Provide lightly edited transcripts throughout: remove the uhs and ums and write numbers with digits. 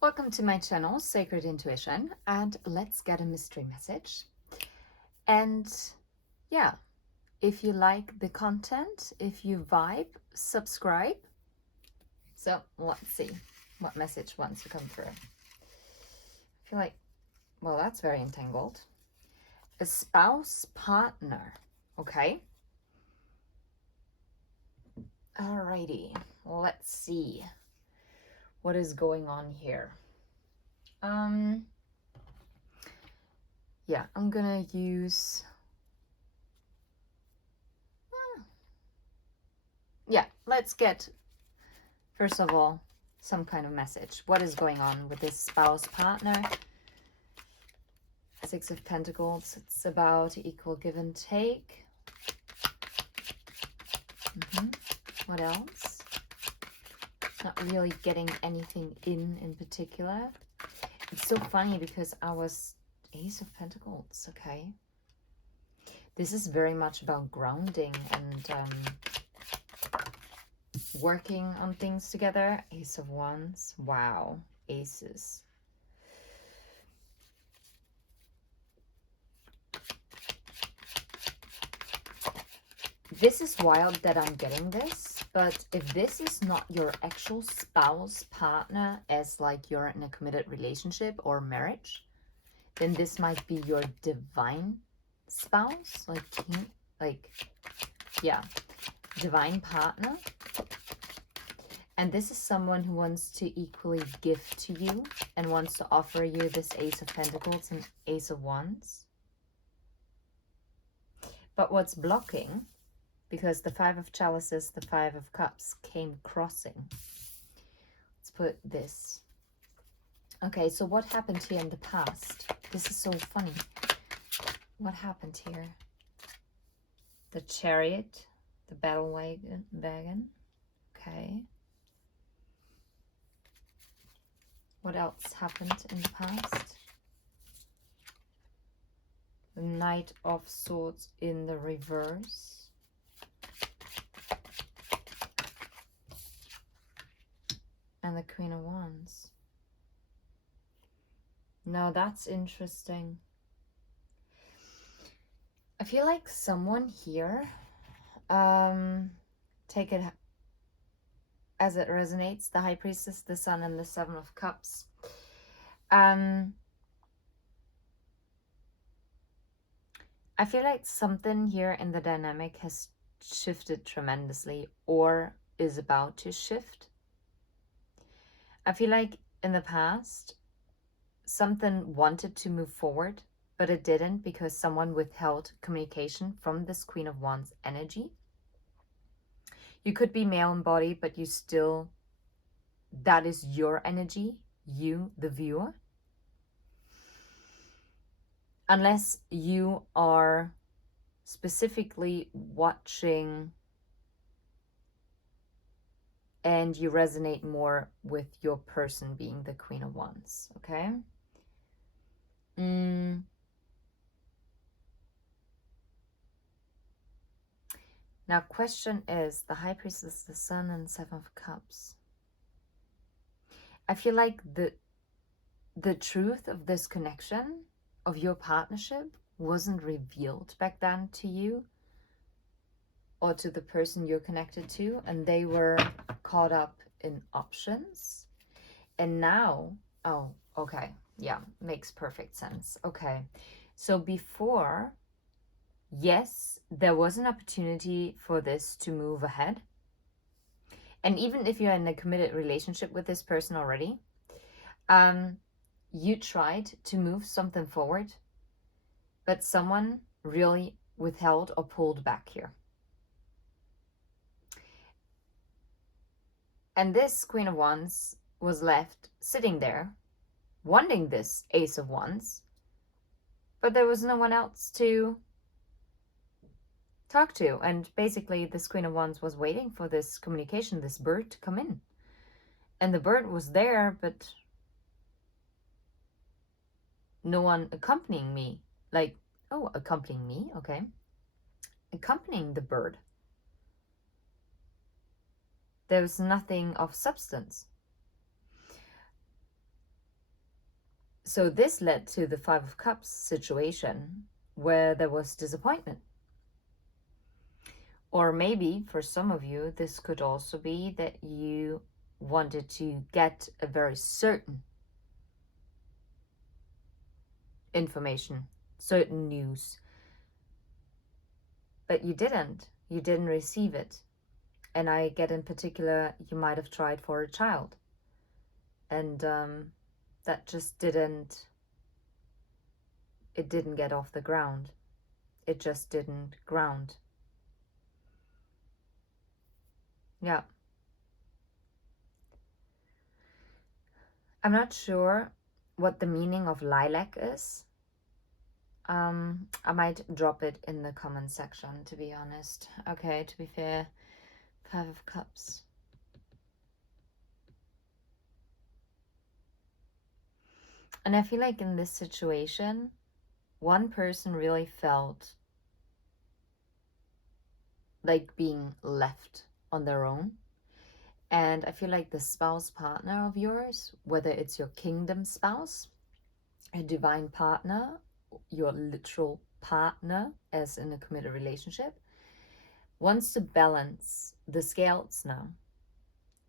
Welcome to my channel, Sacred Intuition, and let's get a mystery message. And yeah, if you like the content, if you vibe, subscribe. So let's see what message wants to come through. I feel like, well, that's very entangled. A spouse partner, okay? Alrighty, let's see what is going on here. Yeah, I'm gonna use let's get, first of all, some kind of message. What is going on with this spouse partner? Six of Pentacles. It's about equal give and take. What else? Not really getting anything in particular. It's so funny because I was Ace of Pentacles, okay? This is very much about grounding and working on things together. Ace of Wands. Wow. Aces. This is wild that I'm getting this, but if this is not your actual spouse partner, as like you're in a committed relationship or marriage, then this might be your divine spouse, divine partner. And this is someone who wants to equally give to you and wants to offer you this Ace of Pentacles and Ace of Wands. But what's blocking, because the Five of Chalices, the Five of Cups came crossing. Let's put this. Okay, so what happened here in the past? This is so funny. What happened here? The Chariot, the Battle Wagon. Okay. What else happened in the past? The Knight of Swords in the reverse. And the Queen of Wands. Now that's interesting. I feel like someone here, take it as it resonates, the High Priestess, the Sun, and the Seven of Cups. I feel like something here in the dynamic has shifted tremendously or is about to shift. I feel like in the past, something wanted to move forward, but it didn't because someone withheld communication from this Queen of Wands energy. You could be male in body, but you still, that is your energy, you, the viewer. Unless you are specifically watching and you resonate more with your person being the Queen of Wands, okay? Now, question is, the High Priestess, the Sun, and Seven of Cups. I feel like the truth of this connection, of your partnership, wasn't revealed back then to you or to the person you're connected to, and they were caught up in options. And now, oh, okay, yeah, makes perfect sense. Okay, so before, yes, there was an opportunity for this to move ahead. And even if you're in a committed relationship with this person already, you tried to move something forward, but someone really withheld or pulled back here. And this Queen of Wands was left sitting there, wanting this Ace of Wands, but there was no one else to talk to. And basically, this Queen of Wands was waiting for this communication, this bird to come in. And the bird was there, but no one accompanying me. Like, oh, accompanying me, okay. Accompanying the bird. There was nothing of substance. So this led to the Five of Cups situation where there was disappointment. Or maybe for some of you, this could also be that you wanted to get a very certain information, certain news, but you didn't. You didn't receive it. And I get in particular, you might have tried for a child. And that just didn't get off the ground. It just didn't ground. Yeah. I'm not sure what the meaning of lilac is. I might drop it in the comment section, to be honest. Okay, to be fair, Five of Cups. And I feel like in this situation, one person really felt like being left on their own. And I feel like the spouse partner of yours, whether it's your kingdom spouse, a divine partner, your literal partner, as in a committed relationship, wants to balance the scales now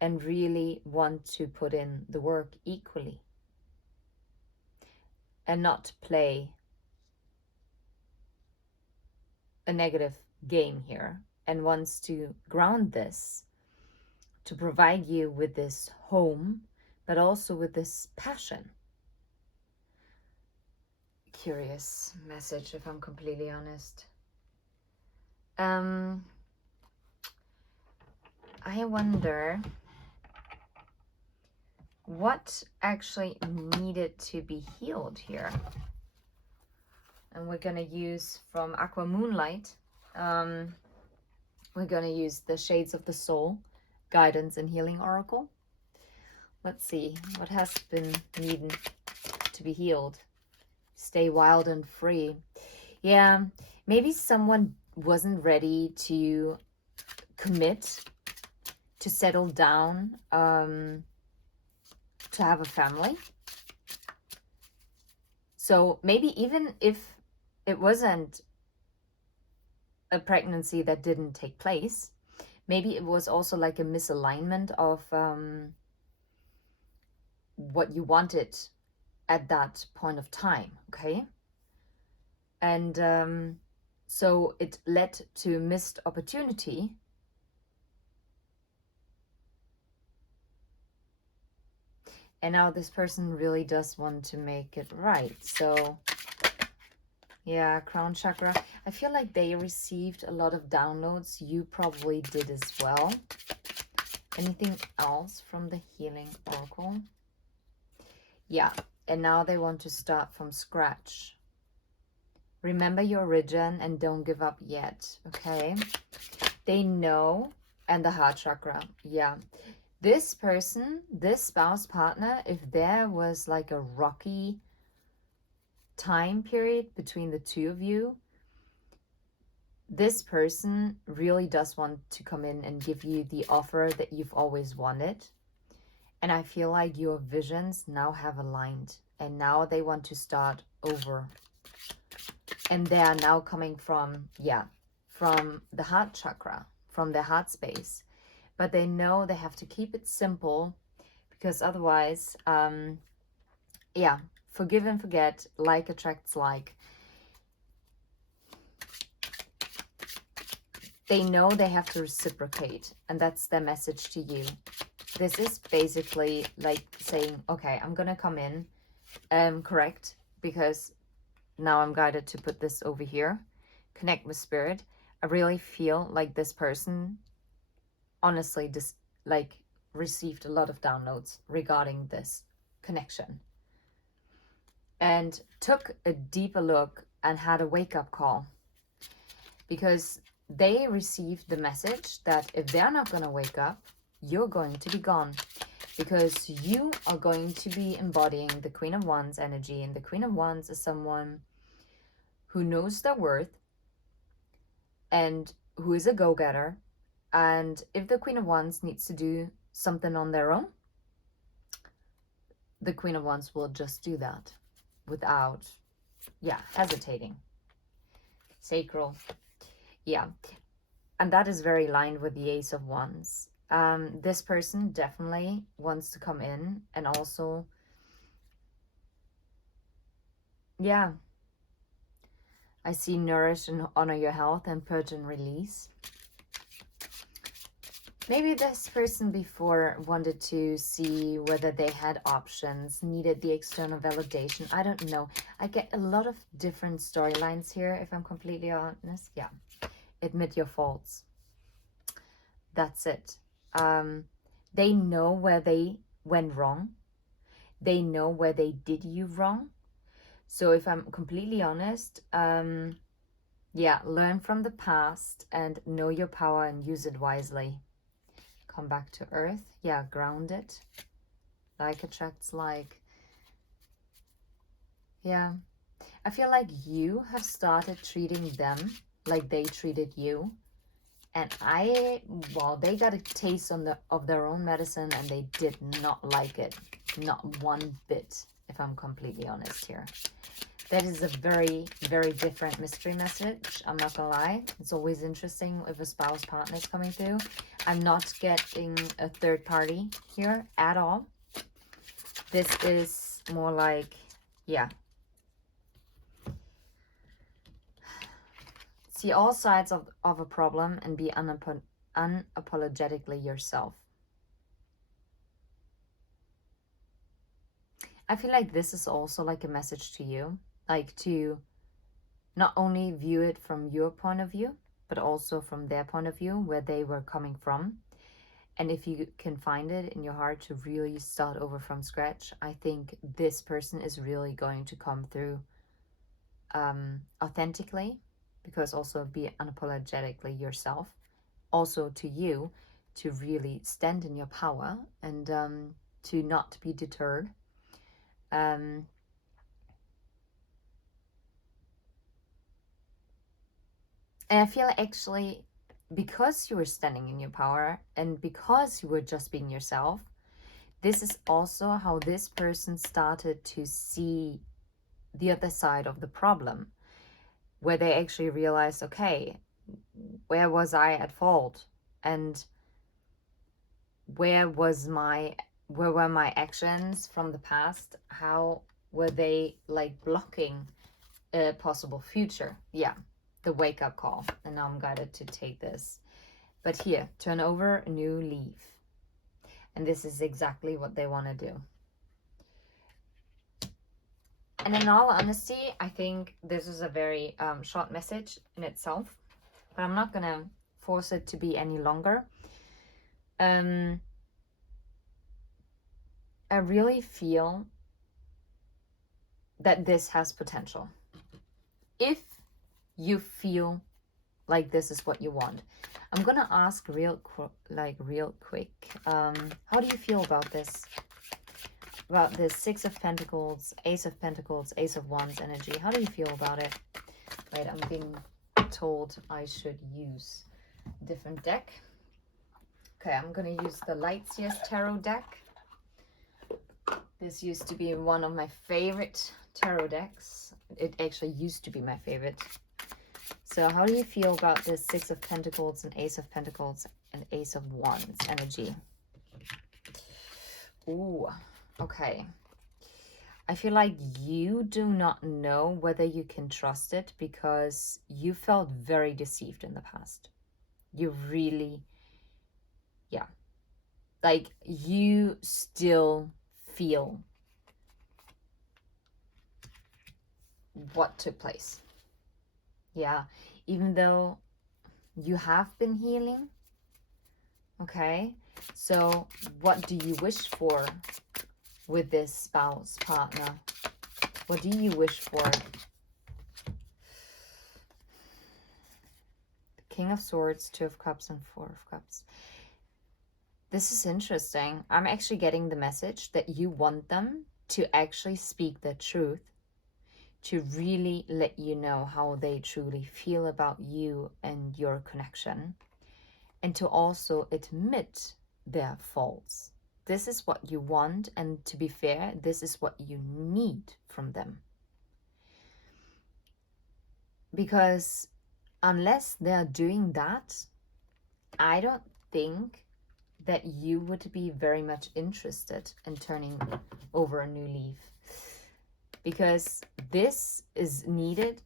and really want to put in the work equally and not play a negative game here, and wants to ground this to provide you with this home, but also with this passion. Curious message, if I'm completely honest. I wonder what actually needed to be healed here. And we're gonna use from Aqua Moonlight, we're gonna use the Shades of the Soul Guidance and Healing Oracle. Let's see what has been needing to be healed. Stay wild and free. Yeah, maybe someone wasn't ready to commit, to settle down, to have a family. So maybe even if it wasn't a pregnancy that didn't take place, maybe it was also like a misalignment of what you wanted at that point of time, okay? And so it led to missed opportunity. And now this person really does want to make it right. So yeah, crown chakra. I feel like they received a lot of downloads. You probably did as well. Anything else from the healing oracle? Yeah, and now they want to start from scratch. Remember your origin and don't give up yet, okay? They know, and the heart chakra, yeah. This person, this spouse partner, if there was like a rocky time period between the two of you, this person really does want to come in and give you the offer that you've always wanted. And I feel like your visions now have aligned, and now they want to start over. And they are now coming from, yeah, from the heart chakra, from their heart space. But they know they have to keep it simple, because otherwise, yeah, forgive and forget, like attracts like. They know they have to reciprocate, and that's their message to you. This is basically like saying, okay, I'm gonna come in, correct, because now I'm guided to put this over here, connect with spirit. I really feel like this person honestly just like received a lot of downloads regarding this connection and took a deeper look and had a wake-up call, because they received the message that if they're not going to wake up, you're going to be gone, because you are going to be embodying the Queen of Wands energy. And the Queen of Wands is someone who knows their worth and who is a go-getter. And if the Queen of Wands needs to do something on their own, the Queen of Wands will just do that. without, yeah, hesitating. Sacral. Yeah. And that is very aligned with the Ace of Wands. This person definitely wants to come in and also, yeah, I see nourish and honor your health and purge and release. Maybe this person before wanted to see whether they had options, needed the external validation. I don't know. I get a lot of different storylines here, if I'm completely honest. Yeah. Admit your faults. That's it. They know where they went wrong. They know where they did you wrong. So if I'm completely honest, yeah, learn from the past and know your power and use it wisely. Come back to earth. Yeah, ground it. Like attracts like. Yeah. I feel like you have started treating them like they treated you. And well, they got a taste of their own medicine and they did not like it. Not one bit, if I'm completely honest here. That is a very, very different mystery message. I'm not gonna lie. It's always interesting if a spouse partner is coming through. I'm not getting a third party here at all. This is more like, yeah. See all sides of a problem and be unapologetically yourself. I feel like this is also like a message to you. Like to not only view it from your point of view, but also from their point of view, where they were coming from. And if you can find it in your heart to really start over from scratch, I think this person is really going to come through authentically, because also be unapologetically yourself. Also to you, to really stand in your power and to not be deterred. And I feel actually, because you were standing in your power and because you were just being yourself, this is also how this person started to see the other side of the problem, where they actually realized, okay, where was I at fault? And where were my actions from the past? How were they like blocking a possible future? Yeah, the wake-up call. And now I'm guided to take this. But here, turn over a new leaf. And this is exactly what they want to do. And in all honesty, I think this is a very short message in itself. But I'm not going to force it to be any longer. I really feel that this has potential. If you feel like this is what you want, I'm gonna ask real quick, how do you feel about this? About this Six of Pentacles, Ace of Pentacles, Ace of Wands energy. How do you feel about it? Right, I'm being told I should use a different deck. Okay, I'm gonna use the Lightseers Tarot deck. This used to be one of my favorite tarot decks. It actually used to be my favorite. So how do you feel about this Six of Pentacles and Ace of Pentacles and Ace of Wands energy? Ooh, okay. I feel like you do not know whether you can trust it because you felt very deceived in the past. You really, yeah. Like you still feel what took place. Yeah, even though you have been healing. Okay, so what do you wish for with this spouse, partner? What do you wish for? The King of Swords, Two of Cups, and Four of Cups. This is interesting. I'm actually getting the message that you want them to actually speak the truth, to really let you know how they truly feel about you and your connection, and to also admit their faults. This is what you want, and to be fair, this is what you need from them. Because unless they're doing that, I don't think that you would be very much interested in turning over a new leaf. Because this is needed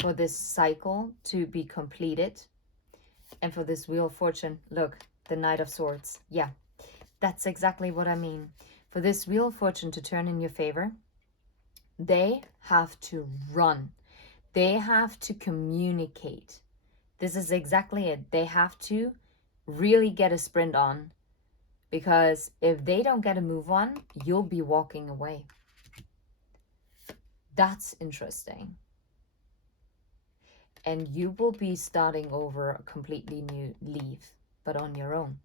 for this cycle to be completed. And for this Wheel of Fortune, look, the Knight of Swords. Yeah, that's exactly what I mean. For this Wheel of Fortune to turn in your favor, they have to run. They have to communicate. This is exactly it. They have to really get a sprint on. Because if they don't get a move on, you'll be walking away. That's interesting. And you will be starting over a completely new leaf, but on your own.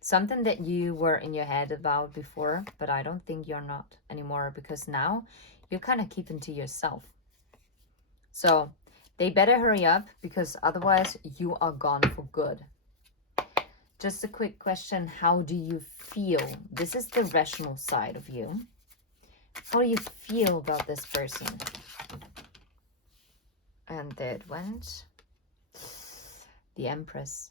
Something that you were in your head about before, but I don't think you're not anymore, because now you're kind of keeping to yourself. So they better hurry up, because otherwise you are gone for good. Just a quick question. How do you feel? This is the rational side of you. How do you feel about this person? And there it went. The Empress.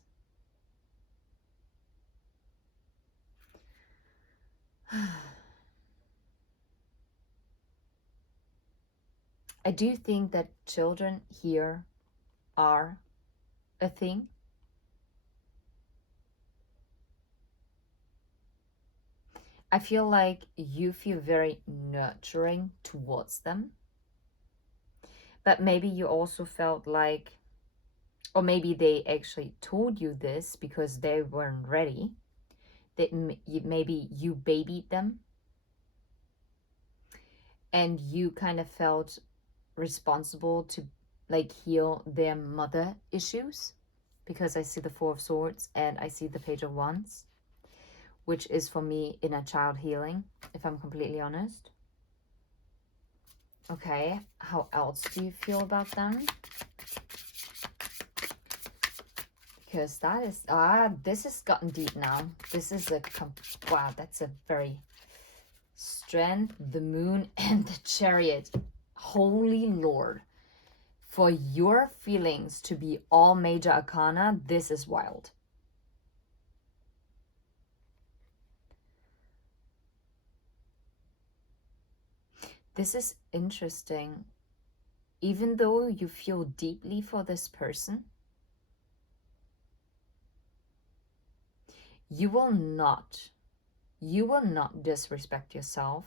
I do think that children here are a thing. I feel like you feel very nurturing towards them. But maybe you also felt like, or maybe they actually told you this because they weren't ready. That maybe you babied them. And you kind of felt responsible to like heal their mother issues. Because I see the Four of Swords and I see the Page of Wands, which is for me inner child healing, if I'm completely honest. Okay, how else do you feel about them? Because that is, this has gotten deep now. This is a, wow, that's a very Strength, the Moon, and the Chariot. Holy Lord. For your feelings to be all major arcana, this is wild. This is interesting. Even though you feel deeply for this person, you will not disrespect yourself,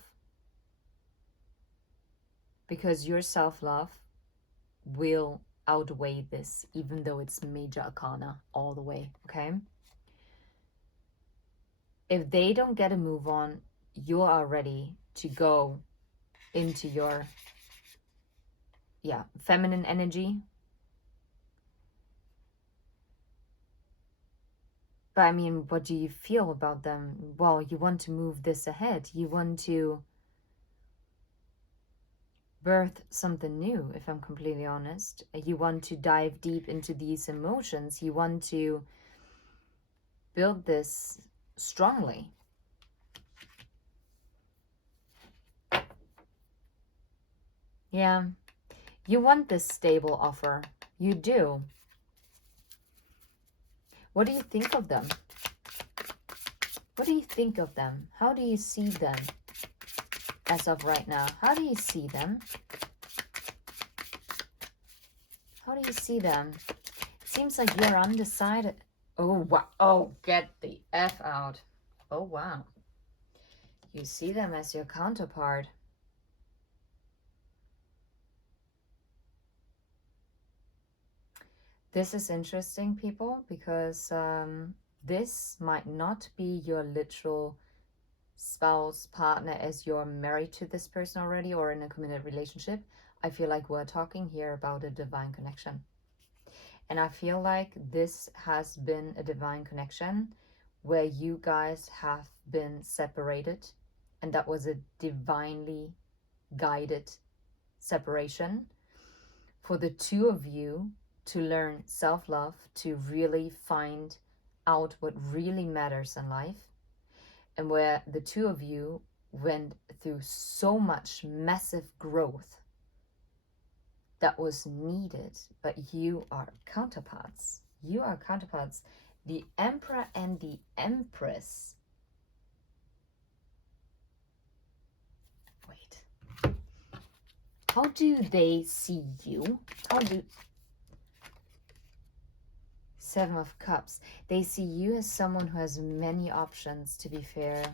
because your self-love will outweigh this, even though it's major arcana all the way, okay? If they don't get a move on, you are ready to go into your feminine energy. But I mean, what do you feel about them? Well, you want to move this ahead. You want to birth something new, if I'm completely honest. You want to dive deep into these emotions. You want to build this strongly. Yeah, you want this stable offer. You do. What do you think of them? What do you think of them? How do you see them as of right now? How do you see them? How do you see them? It seems like you're undecided. Oh, wow. Oh, get the F out. Oh, wow. You see them as your counterpart. This is interesting, people, because this might not be your literal spouse, partner, as you're married to this person already or in a committed relationship. I feel like we're talking here about a divine connection. And I feel like this has been a divine connection where you guys have been separated, and that was a divinely guided separation for the two of you to learn self-love, to really find out what really matters in life, and where the two of you went through so much massive growth that was needed, but you are counterparts. You are counterparts. The Emperor and the Empress. Wait. How do they see you? How do... Seven of Cups. They see you as someone who has many options, to be fair.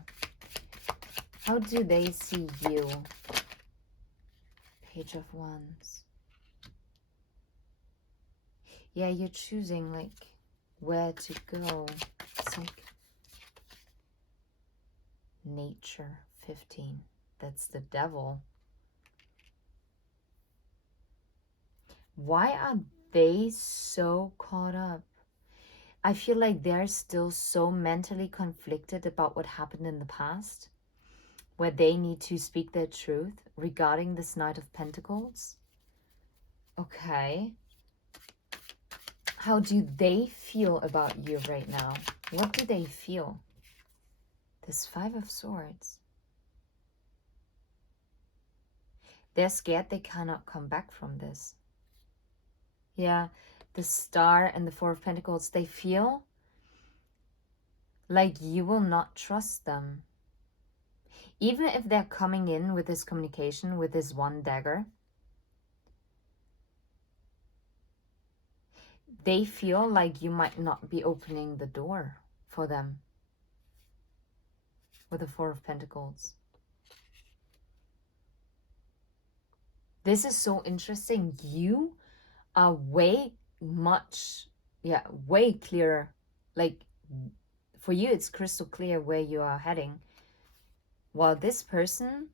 How do they see you? Page of Wands. Yeah, you're choosing, like, where to go. It's like nature. 15. That's the devil. Why are they so caught up? I feel like they're still so mentally conflicted about what happened in the past, where they need to speak their truth regarding this Knight of Pentacles. Okay. How do they feel about you right now? What do they feel? This Five of Swords. They're scared they cannot come back from this. Yeah, the Star and the Four of Pentacles, they feel like you will not trust them. Even if they're coming in with this communication, with this one dagger, they feel like you might not be opening the door for them with the Four of Pentacles. This is so interesting. You are way clearer. Like, for you, it's crystal clear where you are heading. While this person,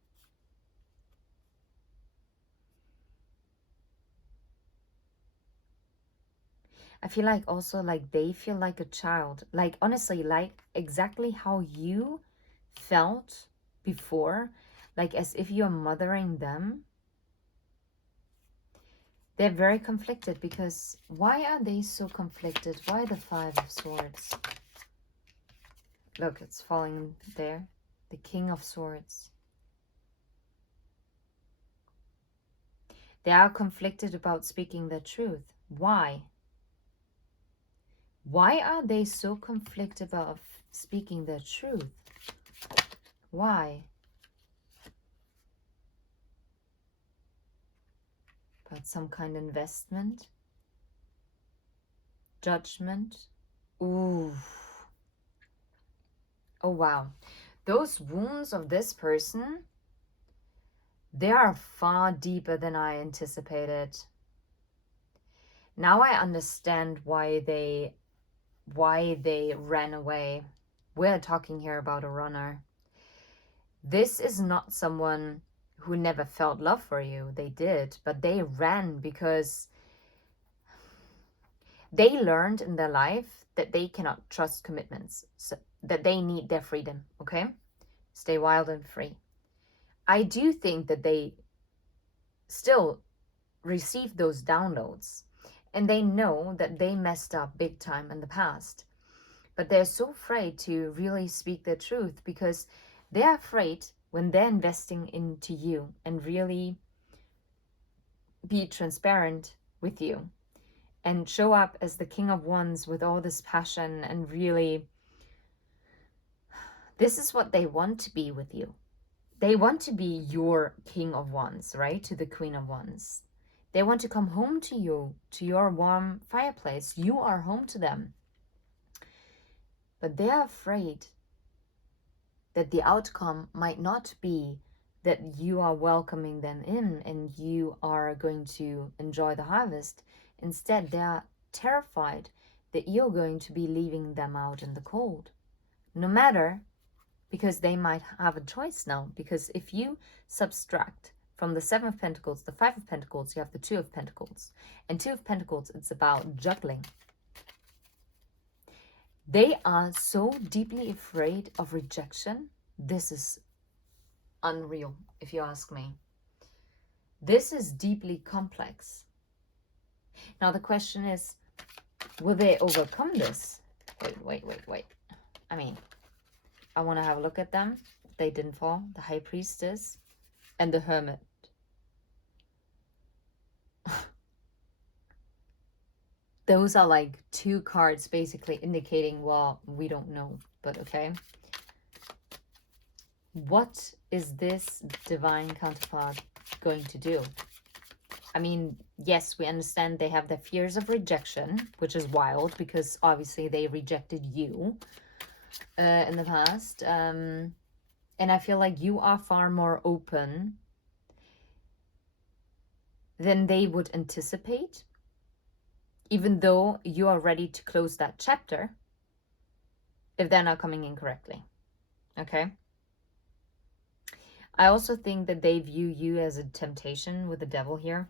I feel like also like they feel like a child. Like, honestly, like exactly how you felt before, like as if you're mothering them. They're very conflicted because why are they so conflicted? Why the Five of Swords? Look, it's falling there. The King of Swords. They are conflicted about speaking the truth. Why? Why are they so conflicted about speaking the truth? Why? About some kind of investment? Judgment? Ooh. Oh, wow. Those wounds of this person, they are far deeper than I anticipated. Now I understand why they ran away. We're talking here about a runner. This is not someone who never felt love for you. They did, but they ran because they learned in their life that they cannot trust commitments, so that they need their freedom, okay? Stay wild and free. I do think that they still receive those downloads, and they know that they messed up big time in the past. But they're so afraid to really speak their truth because they're afraid when they're investing into you and really be transparent with you and show up as the King of Wands with all this passion and really, this is what they want to be with you. They want to be your King of Wands, right? To the Queen of Wands. They want to come home to you, to your warm fireplace. You are home to them. But they're afraid that the outcome might not be that you are welcoming them in and you are going to enjoy the harvest. Instead, they're terrified that you're going to be leaving them out in the cold. No matter, because they might have a choice now. Because if you subtract from the Seven of Pentacles, the Five of Pentacles, you have the Two of Pentacles. And Two of Pentacles, it's about juggling. They are so deeply afraid of rejection. This is unreal, if you ask me. This is deeply complex. Now the question is, will they overcome this? Wait. I mean, I want to have a look at them. They didn't fall. The High Priestess and the Hermit. those are like 2 cards basically indicating, well, we don't know, but okay. What is this divine counterpart going to do? I mean, yes, we understand they have their fears of rejection, which is wild because obviously they rejected you in the past. And I feel like you are far more open than they would anticipate, even though you are ready to close that chapter if they're not coming in correctly. Okay? I also think that they view you as a temptation with the devil here.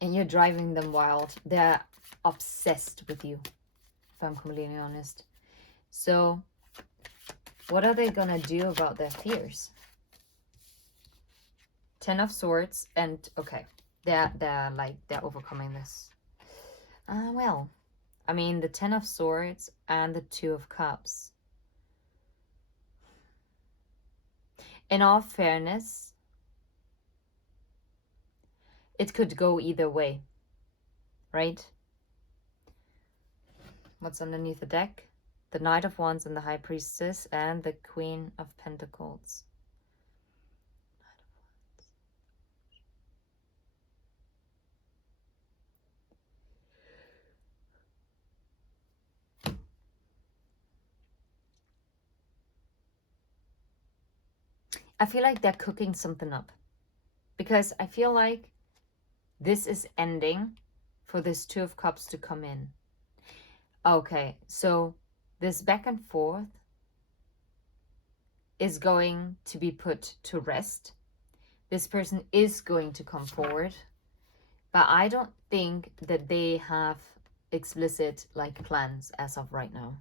And you're driving them wild. They're obsessed with you, if I'm completely honest. So, what are they gonna do about their fears? 10 of Swords, and okay, they're overcoming this. Well, I mean, the 10 of Swords and the 2 of Cups. In all fairness, it could go either way, right? What's underneath the deck? The Knight of Wands and the High Priestess and the Queen of Pentacles. I feel like they're cooking something up because I feel like this is ending for this 2 of Cups to come in. Okay, so this back and forth is going to be put to rest. This person is going to come forward, but I don't think that they have explicit like plans as of right now.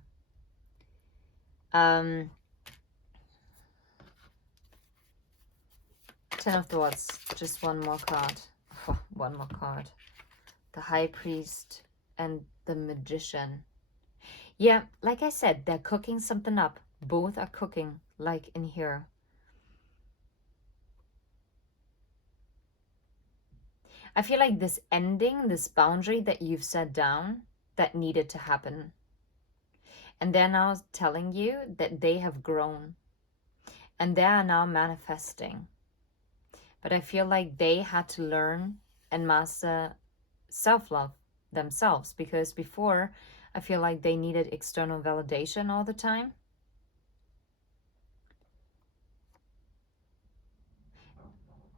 10 of Swords, just one more card. Oh, one more card. The High Priest and the Magician. Yeah, like I said, they're cooking something up. Both are cooking, like in here. I feel like this ending, this boundary that you've set down, that needed to happen. And they're now telling you that they have grown. And they are now manifesting. But I feel like they had to learn and master self-love themselves. Because before, I feel like they needed external validation all the time.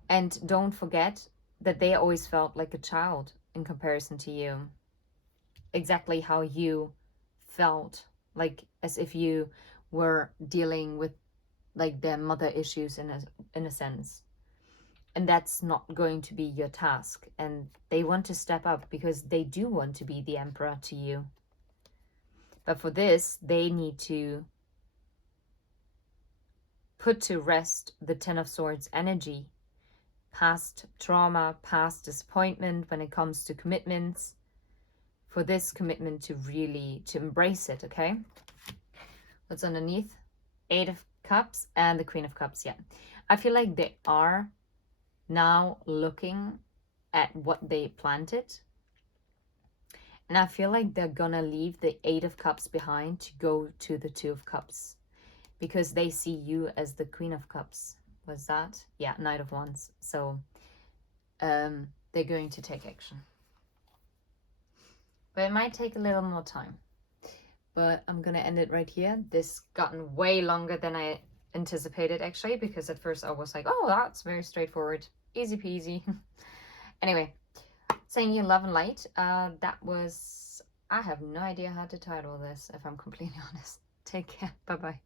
And don't forget that they always felt like a child in comparison to you. Exactly how you felt, like as if you were dealing with like their mother issues in a sense. And that's not going to be your task. And they want to step up because they do want to be the emperor to you. But for this, they need to put to rest the 10 of Swords energy. Past trauma, past disappointment when it comes to commitments. For this commitment to really, to embrace it, okay? What's underneath? 8 of Cups and the Queen of Cups, yeah. I feel like they are now looking at what they planted. And I feel like they're gonna leave the 8 of Cups behind to go to the 2 of Cups. Because they see you as the Queen of Cups. Was that? Yeah, Knight of Wands. So they're going to take action. But it might take a little more time. But I'm gonna end it right here. This gotten way longer than I anticipated actually, because at first I was like, oh, that's very straightforward. Easy peasy. Anyway, sending you love and light. That was, I have no idea how to title this, if I'm completely honest. Take care. Bye-bye.